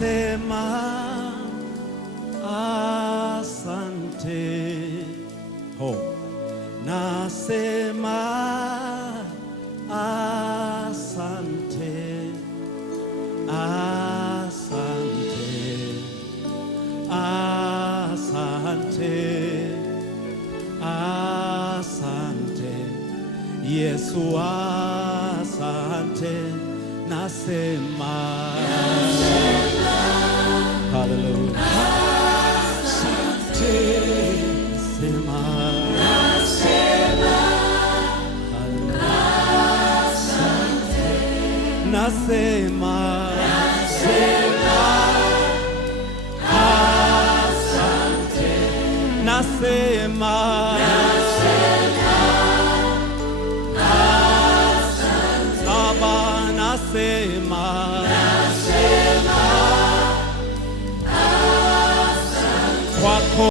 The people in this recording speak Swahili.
nasema asante. Oh, nasema asante, asante, asante, asante Yesu, asante, nasema, hallelujah, asante, nasema, nasema, asante, nasema, Baba, nasema, kwako